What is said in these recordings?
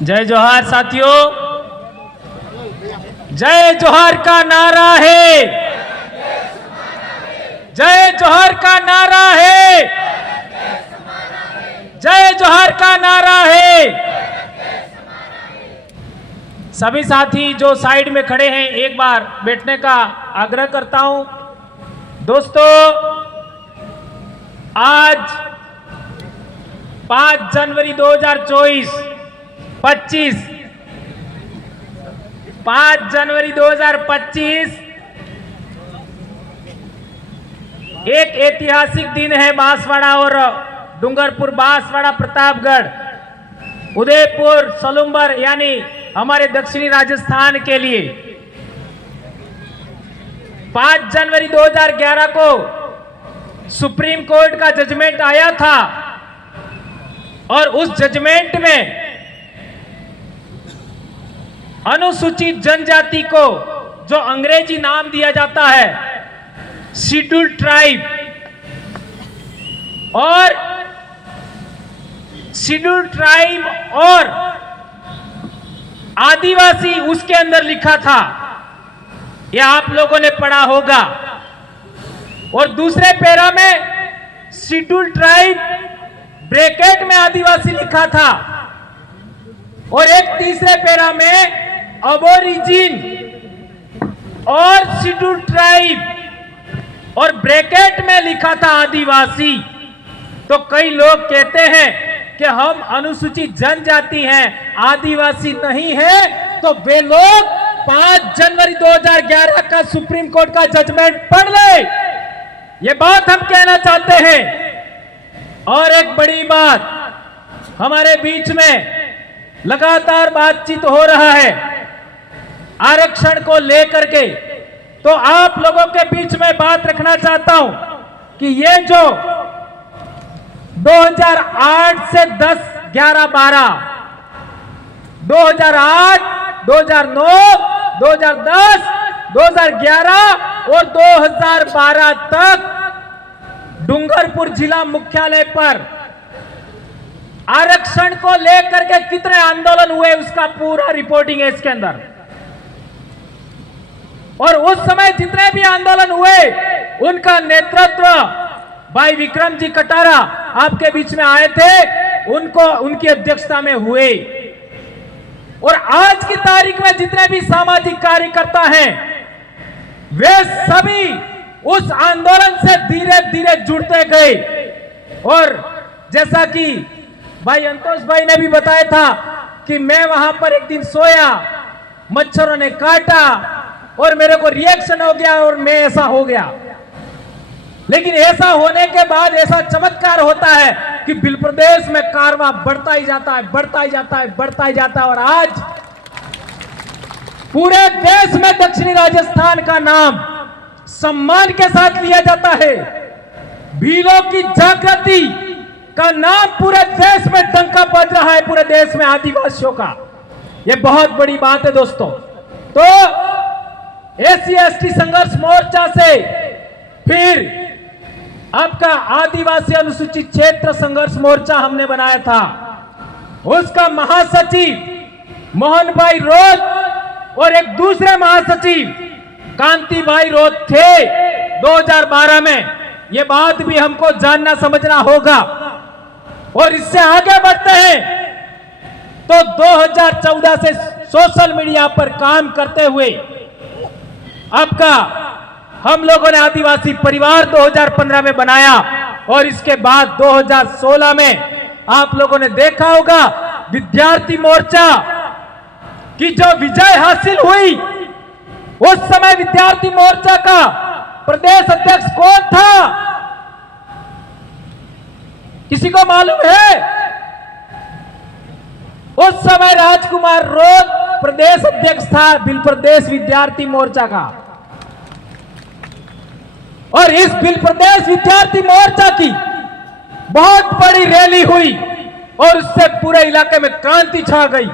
जय जोहार साथियों, जय जोहार का नारा है, जय जोहार का नारा है, जय जोहार का नारा है। सभी साथी जो साइड में खड़े हैं एक बार बैठने का आग्रह करता हूं। दोस्तों, आज 5 जनवरी 2024 5 जनवरी 2025 एक ऐतिहासिक दिन है बांसवाड़ा और डूंगरपुर, बांसवाड़ा, प्रतापगढ़, उदयपुर, सलूम्बर यानी हमारे दक्षिणी राजस्थान के लिए। 5 जनवरी 2011 को सुप्रीम कोर्ट का जजमेंट आया था और उस जजमेंट में अनुसूचित जनजाति को जो अंग्रेजी नाम दिया जाता है शेड्यूल्ड ट्राइब, और शेड्यूल्ड ट्राइब और आदिवासी उसके अंदर लिखा था, यह आप लोगों ने पढ़ा होगा। और दूसरे पैरा में शेड्यूल्ड ट्राइब ब्रैकेट में आदिवासी लिखा था, और एक तीसरे पैरा में अबोरिजिन और शेड्यूल्ड ट्राइब और ब्रैकेट में लिखा था आदिवासी। तो कई लोग कहते हैं कि हम अनुसूचित जनजाति हैं, आदिवासी नहीं है, तो वे लोग 5 जनवरी 2011 का सुप्रीम कोर्ट का जजमेंट पढ़ ले, ये बात हम कहना चाहते हैं। और एक बड़ी बात, हमारे बीच में लगातार बातचीत हो रहा है आरक्षण को लेकर के, तो आप लोगों के बीच में बात रखना चाहता हूं कि ये जो 2008 से 10, 11, 12, 2008, 2009, 2010, 2011 और 2012 तक डूंगरपुर जिला मुख्यालय पर आरक्षण को लेकर के कितने आंदोलन हुए उसका पूरा रिपोर्टिंग है इसके अंदर। और उस समय जितने भी आंदोलन हुए उनका नेतृत्व भाई विक्रम जी कटारा आपके बीच में आए थे, उनकी अध्यक्षता में हुए। और आज की तारीख में जितने भी सामाजिक कार्यकर्ता हैं वे सभी उस आंदोलन से धीरे धीरे जुड़ते गए। और जैसा कि भाई अंतोष भाई ने भी बताया था कि मैं वहां पर एक दिन सोया, मच्छरों ने काटा और मेरे को रिएक्शन हो गया और मैं ऐसा हो गया। लेकिन ऐसा होने के बाद ऐसा चमत्कार होता है कि बिल प्रदेश में कारवां बढ़ता ही जाता है, बढ़ता ही जाता है, बढ़ता ही जाता है। और आज पूरे देश में दक्षिणी राजस्थान का नाम सम्मान के साथ लिया जाता है। भीलों की जागृति का नाम पूरे देश में डंका बज रहा है, पूरे देश में आदिवासियों का। यह बहुत बड़ी बात है दोस्तों। तो SC/ST संघर्ष मोर्चा से फिर आपका आदिवासी अनुसूचित क्षेत्र संघर्ष मोर्चा हमने बनाया था। उसका महासचिव मोहन भाई रोज और एक दूसरे महासचिव कांति भाई रोज थे 2012 में। ये बात भी हमको जानना समझना होगा। और इससे आगे बढ़ते हैं तो 2014 से सोशल मीडिया पर काम करते हुए आपका हम लोगों ने आदिवासी परिवार 2015 में बनाया, और इसके बाद 2016 में आप लोगों ने देखा होगा विद्यार्थी मोर्चा की जो विजय हासिल हुई। उस समय विद्यार्थी मोर्चा का प्रदेश अध्यक्ष कौन था, किसी को मालूम है? उस समय राजकुमार रोज प्रदेश अध्यक्ष था बिल प्रदेश विद्यार्थी मोर्चा का। और इस बिल प्रदेश विद्यार्थी मोर्चा की बहुत बड़ी रैली हुई और उससे पूरे इलाके में क्रांति छा गई।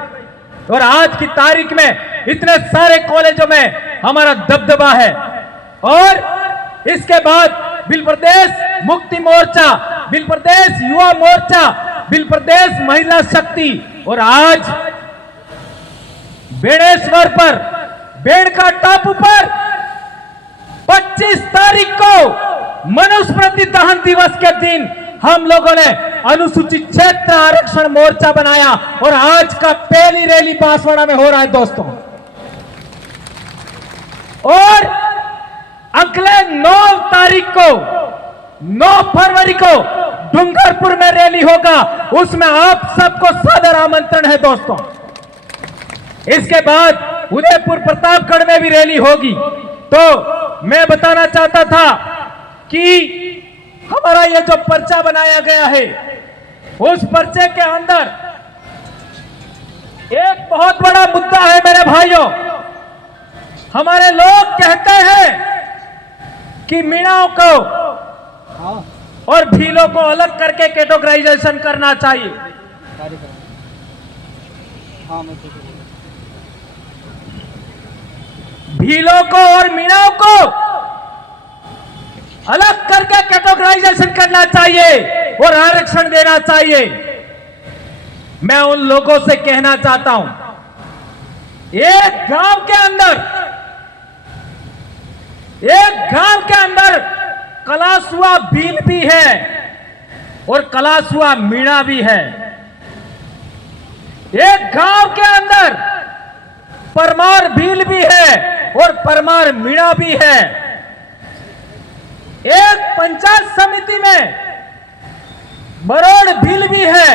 और आज की तारीख में इतने सारे कॉलेजों में हमारा दबदबा है। और इसके बाद बिल प्रदेश मुक्ति मोर्चा, बिल प्रदेश युवा मोर्चा बिल प्रदेश महिला शक्ति। और आज बेड़ेश्वर पर, बेड़का टापू पर 25 तारीख को मनुस्मृति दहन दिवस के दिन हम लोगों ने अनुसूचित क्षेत्र आरक्षण मोर्चा बनाया और आज का पहली रैली बांसवाड़ा में हो रहा है दोस्तों। और अगले 9 तारीख को, 9 फरवरी को डूंगरपुर में रैली होगा, उसमें आप सबको सादर आमंत्रण है दोस्तों। इसके बाद उदयपुर प्रतापगढ़ में भी रैली होगी। तो मैं बताना चाहता था कि हमारा ये जो पर्चा बनाया गया है, उस पर्चे के अंदर एक बहुत बड़ा मुद्दा है मेरे भाइयों। हमारे लोग कहते हैं कि मीणाओं को और भीलों को अलग करके कैटेगराइजेशन करना चाहिए। भीलों को और मीणाओं को अलग करके कैटेगराइजेशन करना चाहिए और आरक्षण देना चाहिए। मैं उन लोगों से कहना चाहता हूं, एक गांव के अंदर कलासुआ भील भी है और कलासुआ मीणा भी है। एक गांव के अंदर परमार भील भी है और परमार मीणा भी है। एक पंचायत समिति में बरोड़ भील भी है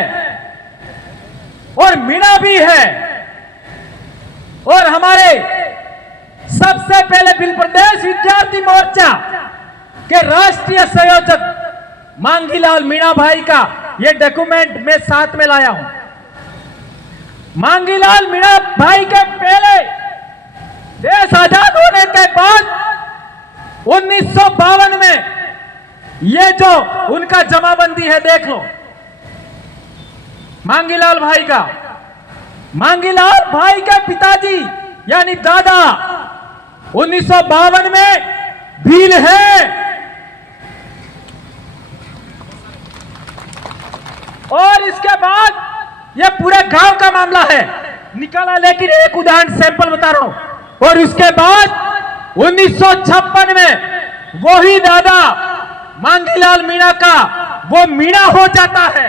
और मीणा भी है। और हमारे सबसे पहले बिल प्रदेश विद्यार्थी मोर्चा के राष्ट्रीय संयोजक मांगीलाल मीणा भाई का यह डॉक्यूमेंट मैं साथ में लाया हूं। मांगीलाल मीणा भाई के पहले देश आजाद होने के बाद 1952 में ये जो उनका जमाबंदी है देख लो, मांगीलाल भाई का। मांगीलाल भाई के पिताजी यानी दादा 1952 में भील है और इसके बाद यह पूरे गांव का मामला है निकाला, लेकिन एक उदाहरण सैंपल बता रहा हूं। और उसके बाद 1956 में वही दादा मांगीलाल मीणा का वो मीणा हो जाता है।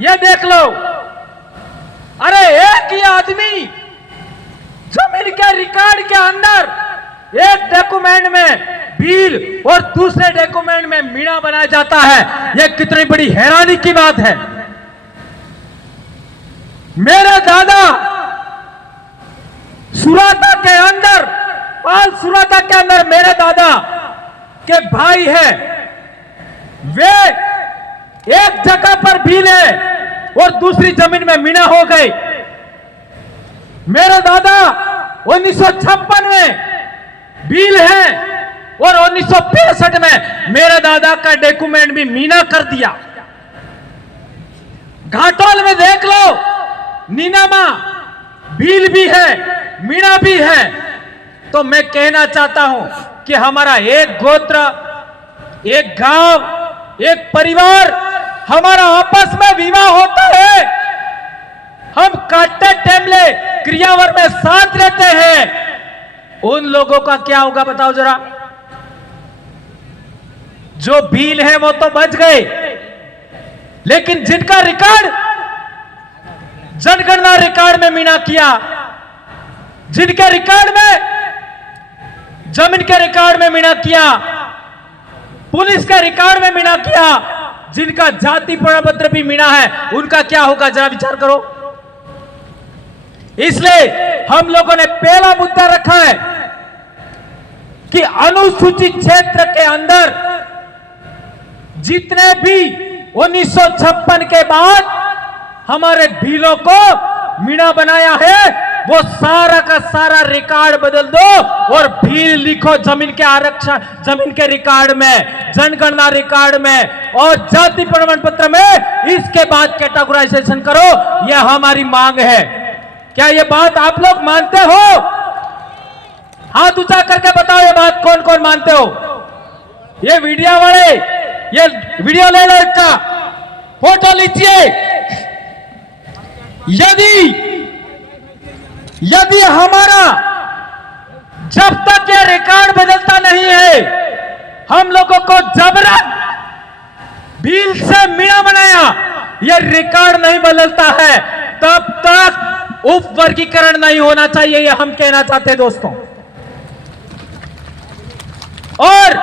ये देख लो, अरे एक ही आदमी जमीन के रिकॉर्ड के अंदर एक डॉक्यूमेंट में भील और दूसरे डॉक्यूमेंट में मीणा बनाया जाता है। यह कितनी बड़ी हैरानी की बात है। मेरे दादा सुराता के अंदर, पाल सुराता के अंदर मेरे दादा के भाई है, वे एक जगह पर भील है और दूसरी जमीन में मीणा हो गए। मेरे दादा 1956 में भील है और 1965 में मेरे दादा का डॉक्यूमेंट भी मीणा कर दिया। घाटोल में देख लो, नीनामा भील भी है, मीणा भी है। तो मैं कहना चाहता हूं कि हमारा एक गोत्र, एक गांव, एक परिवार, हमारा आपस में विवाह होता है, हम काटे टेमले क्रियावर में साथ रहते हैं। उन लोगों का क्या होगा बताओ जरा। जो भील है वो तो बच गए, लेकिन जिनका रिकॉर्ड जनगणना रिकॉर्ड में मीणा किया, जिनके रिकॉर्ड में, जमीन के रिकॉर्ड में मीणा किया, पुलिस के रिकॉर्ड में मीणा किया, जिनका जाति प्रमाण पत्र भी मीणा है, उनका क्या होगा जरा विचार करो। इसलिए हम लोगों ने पहला मुद्दा रखा है कि अनुसूचित क्षेत्र के अंदर जितने भी 1956 के बाद हमारे भीलों को मीणा बनाया है, वो सारा का सारा रिकॉर्ड बदल दो और भील लिखो जमीन के आरक्षण, जमीन के रिकॉर्ड में, जनगणना रिकॉर्ड में और जाति प्रमाण पत्र में। इसके बाद कैटेगराइजेशन करो, यह हमारी मांग है। क्या यह बात आप लोग मानते हो? हाथ ऊंचा करके बताओ ये बात कौन कौन मानते हो। ये वीडियो वाले, ये वीडियो ले लो, इसका फोटो लीजिए, यदि हमारा जब तक यह रिकॉर्ड बदलता नहीं है, हम लोगों को जबरन भील से मियां बनाया, यह रिकॉर्ड नहीं बदलता है, तब तक उप वर्गीकरण नहीं होना चाहिए, यह हम कहना चाहते हैं दोस्तों। और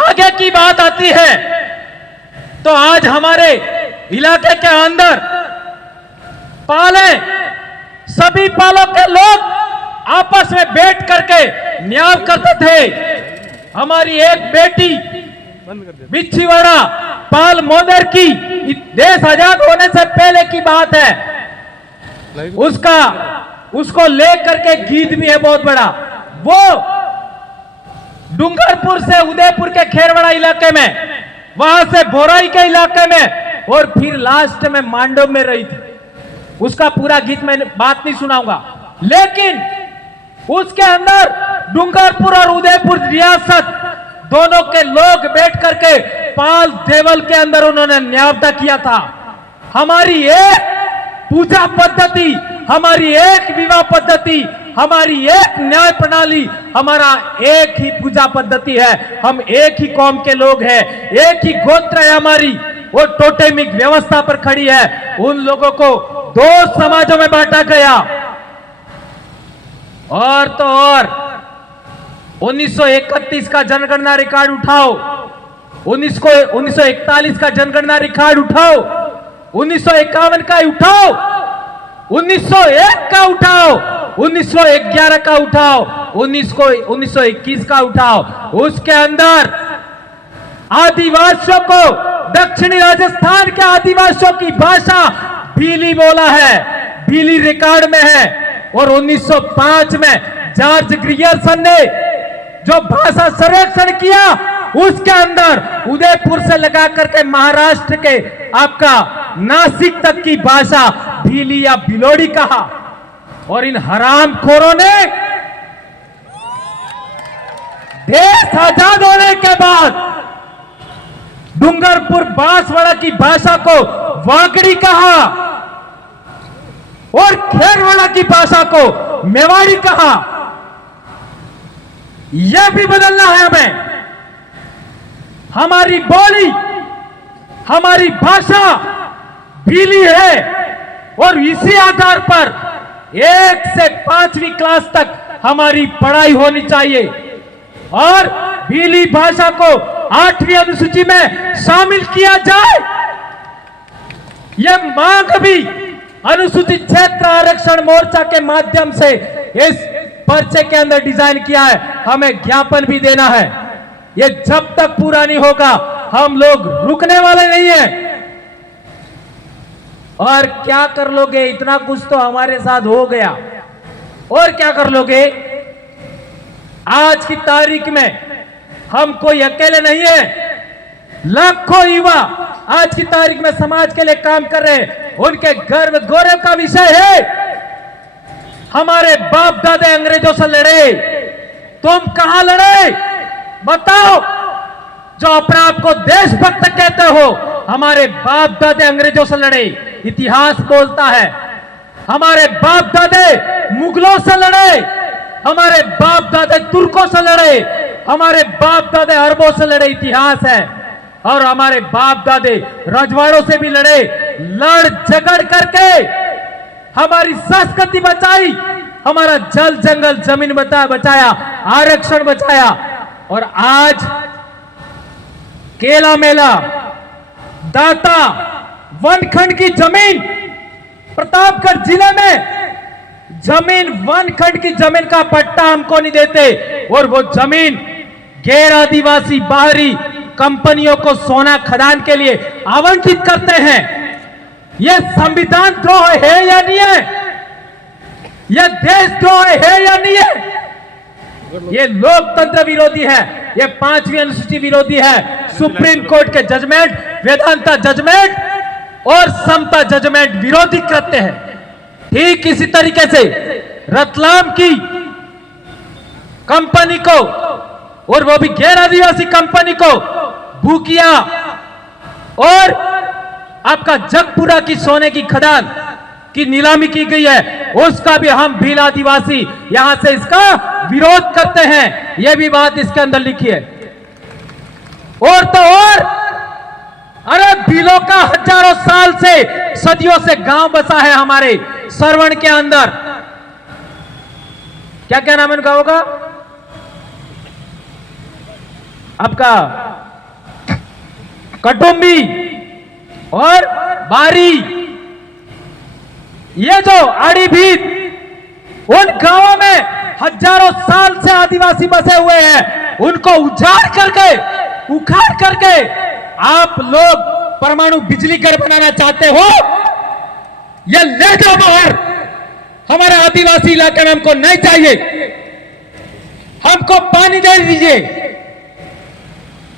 आगे की बात आती है तो आज हमारे इलाके के अंदर सभी पालों के लोग आपस में बैठ करके न्याय करते थे। हमारी एक बेटी बिच्छीवाड़ा पाल मोदर की देश आजाद होने से पहले की बात है, उसको लेकर के गीत भी है बहुत बड़ा। वो डूंगरपुर से उदयपुर के खेरवाड़ा इलाके में, वहां से बोराई के इलाके में, और फिर लास्ट में मांडव में रही थी। उसका पूरा गीत मैं बात नहीं सुनाऊंगा, लेकिन उसके अंदर डूंगरपुर और उदयपुर रियासत दोनों के लोग बैठ करके पाल देवल के अंदर उन्होंने न्यायता किया था। हमारी एक पूजा पद्धति, हमारी एक विवाह पद्धति, हमारी एक न्याय प्रणाली, हमारा एक ही पूजा पद्धति है। हम एक ही कौम के लोग हैं, एक ही गोत्र है हमारी, वो टोटेमिक व्यवस्था पर खड़ी है। उन लोगों को दो समाजों में बांटा गया। और तो और 1931 का जनगणना रिकॉर्ड उठाओ, 1941 का जनगणना रिकॉर्ड उठाओ, 1951 का उठाओ, 1901 का उठाओ, 1911 का उठाओ, 1921 का उठाओ। उसके अंदर आदिवासियों को, दक्षिणी राजस्थान के आदिवासियों की भाषा भीली बोला है, भीली रिकॉर्ड में है। और 1905 में जॉर्ज ग्रियर्सन ने जो भाषा सर्वेक्षण किया, उसके अंदर उदयपुर से लगा करके महाराष्ट्र के आपका नासिक तक की भाषा भीली या बिलोड़ी कहा। और इन हरामखोरों ने देश आजाद होने के बाद डूंगरपुर बांसवाड़ा की भाषा को वागड़ी कहा और खेरवाड़ा की भाषा को मेवाड़ी कहा। यह भी बदलना है हमें। हमारी बोली, हमारी भाषा भीली है और इसी आधार पर 1 से 5वीं क्लास तक हमारी पढ़ाई होनी चाहिए। और भीली भाषा को 8वीं अनुसूची में शामिल किया जाए, यह मांग भी अनुसूचित क्षेत्र आरक्षण मोर्चा के माध्यम से इस पर्चे के अंदर डिजाइन किया है। हमें ज्ञापन भी देना है। यह जब तक पूरा नहीं होगा हम लोग रुकने वाले नहीं हैं। और क्या कर लोगे, इतना कुछ तो हमारे साथ हो गया, और क्या कर लोगे। आज की तारीख में हम कोई अकेले नहीं है, लाखों युवा आज की तारीख में समाज के लिए काम कर रहे हैं। उनके गर्व गौरव का विषय है, हमारे बाप दादे अंग्रेजों से लड़े, तुम कहां लड़े बताओ। जो अपने आप को देशभक्त कहते हो, हमारे बाप दादे अंग्रेजों से लड़े, इतिहास बोलता है। हमारे बाप दादे मुगलों से लड़े, हमारे बाप दादे तुर्कों से लड़े, हमारे बाप दादे अरबों से लड़े, इतिहास है। और हमारे बाप दादे रजवाड़ों से भी लड़े, लड़ झगड़ करके हमारी संस्कृति बचाई, हमारा जल जंगल जमीन बचाया, आरक्षण बचाया। और आज केला मेला दाता वनखंड की जमीन, प्रतापगढ़ जिले में जमीन, वनखंड की जमीन का पट्टा हमको नहीं देते, और वो जमीन गैर आदिवासी बाहरी कंपनियों को सोना खदान के लिए आवंटित करते हैं। यह संविधान द्रोह है या नहीं है? यह देशद्रोह है या नहीं है? यह लोकतंत्र विरोधी है, यह 5वीं अनुसूची विरोधी है। सुप्रीम कोर्ट के जजमेंट, वेदांता जजमेंट और समता जजमेंट विरोधी कृत्य है। ठीक इसी तरीके से रतलाम की कंपनी को, और वो भी गैर आदिवासी कंपनी को, भूकिया और आपका जगपुरा की सोने की खदान की नीलामी की गई है, उसका भी हम भील आदिवासी यहां से इसका विरोध करते हैं। यह भी बात इसके अंदर लिखी है। और तो और, अरे भीलों का हजारों साल से, सदियों से गांव बसा है हमारे सरवण के अंदर। क्या क्या नाम है उनका होगा आपका? कटुंबी और बारी, ये जो आड़ी भीत, उन गांवों में हजारों साल से आदिवासी बसे हुए हैं। उनको उजाड़ करके, उखाड़ करके आप लोग परमाणु बिजली घर बनाना चाहते हो? ये ले जाओ बाहर। हमारे आदिवासी इलाके में हमको नहीं चाहिए। हमको पानी दे दीजिए,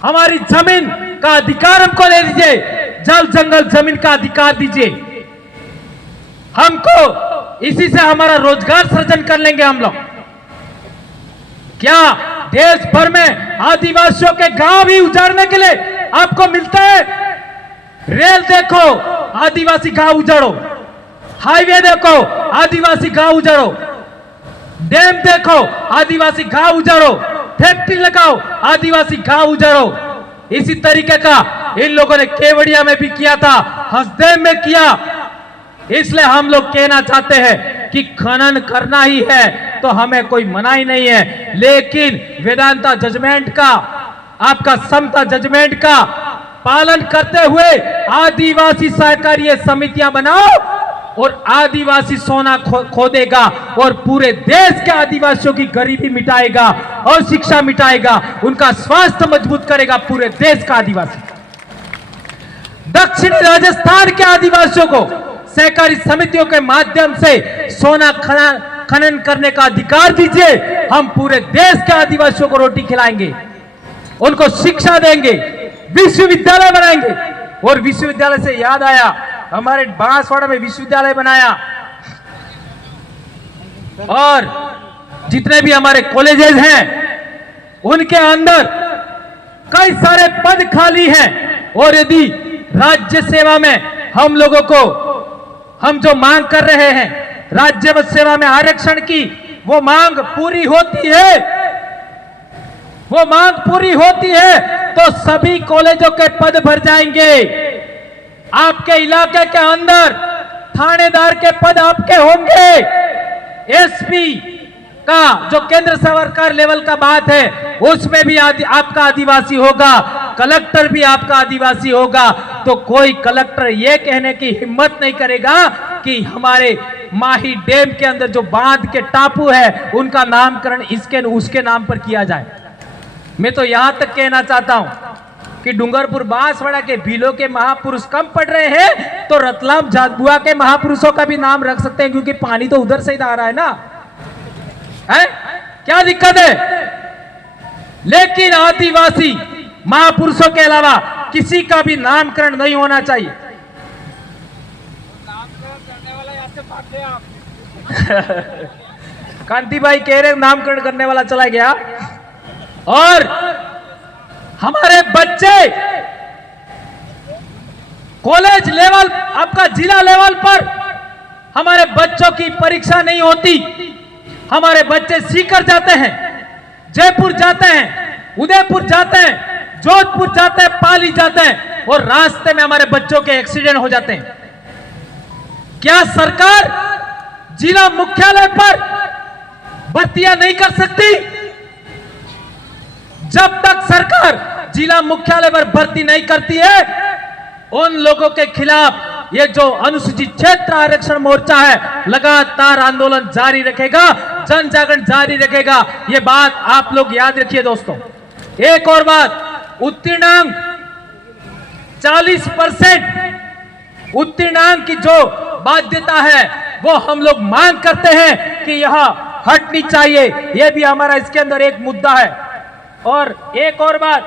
हमारी जमीन का अधिकार हमको दे दीजिए, जल जंगल जमीन का अधिकार दीजिए हमको। इसी से हमारा रोजगार सृजन कर लेंगे हम लोग। क्या देश भर में आदिवासियों के गांव भी उजाड़ने के लिए आपको मिलता है? रेल देखो, आदिवासी गांव उजाड़ो। हाईवे देखो, आदिवासी गांव उजाड़ो। डैम देखो, आदिवासी गांव उजाड़ो। फैक्ट्री लगाओ, आदिवासी गांव उजाड़ो। इसी तरीके का इन लोगों ने केवड़िया में भी किया था, हसदेव में किया। इसलिए हम लोग कहना चाहते हैं कि खनन करना ही है तो हमें कोई मनाही नहीं है, लेकिन वेदांता जजमेंट का, आपका समता जजमेंट का पालन करते हुए आदिवासी सहकारी समितियां बनाओ और आदिवासी सोना खोदेगा और पूरे देश के आदिवासियों की गरीबी मिटाएगा और शिक्षा मिटाएगा, उनका स्वास्थ्य मजबूत करेगा पूरे देश का आदिवासी। दक्षिणी राजस्थान के आदिवासियों को सहकारी समितियों के माध्यम से सोना खनन करने का अधिकार दीजिए। हम पूरे देश के आदिवासियों को रोटी खिलाएंगे, उनको शिक्षा देंगे, विश्वविद्यालय बनाएंगे। और विश्वविद्यालय से याद आया, हमारे बांसवाड़ा में विश्वविद्यालय बनाया और जितने भी हमारे कॉलेजेस हैं उनके अंदर कई सारे पद खाली हैं। और यदि राज्य सेवा में हम लोगों को, हम जो मांग कर रहे हैं राज्य सेवा में आरक्षण की, वो मांग पूरी होती है, वो मांग पूरी होती है तो सभी कॉलेजों के पद भर जाएंगे। आपके इलाके के अंदर थानेदार के पद आपके होंगे। एसपी का जो केंद्र सरकार लेवल का बात है उसमें भी आपका आदिवासी होगा, कलेक्टर भी आपका आदिवासी होगा। तो कोई कलेक्टर ये कहने की हिम्मत नहीं करेगा कि हमारे माही डैम के अंदर जो बांध के टापू है उनका नामकरण इसके उसके नाम पर किया जाए। मैं तो यहां तक कहना चाहता हूं कि डूंगरपुर बांसवाड़ा के भीलों के महापुरुष कम पड़ रहे हैं तो रतलाम जादबुआ के महापुरुषों का भी नाम रख सकते हैं, क्योंकि पानी तो उधर से ही आ रहा है ना, है? क्या दिक्कत है? लेकिन आदिवासी महापुरुषों के अलावा किसी का भी नामकरण नहीं होना चाहिए। कांति भाई कह रहे नामकरण करने वाला चला गया। और हमारे बच्चे कॉलेज लेवल, आपका जिला लेवल पर हमारे बच्चों की परीक्षा नहीं होती। हमारे बच्चे सीकर जाते हैं, जयपुर जाते हैं, उदयपुर जाते हैं, जोधपुर जाते हैं, पाली जाते हैं और रास्ते में हमारे बच्चों के एक्सीडेंट हो जाते हैं। क्या सरकार जिला मुख्यालय पर भर्तियां नहीं कर सकती? जब तक सरकार जिला मुख्यालय पर भर्ती नहीं करती है उन लोगों के खिलाफ ये जो अनुसूचित क्षेत्र आरक्षण मोर्चा है लगातार आंदोलन जारी रखेगा, जन जागरण जारी रखेगा। ये बात आप लोग याद रखिए दोस्तों। एक और बात, उत्तीर्णांक 40% उत्तीर्णांक की जो बाध्यता है वो हम लोग मांग करते हैं कि यह हटनी चाहिए। यह भी हमारा इसके अंदर एक मुद्दा है। और एक और बात,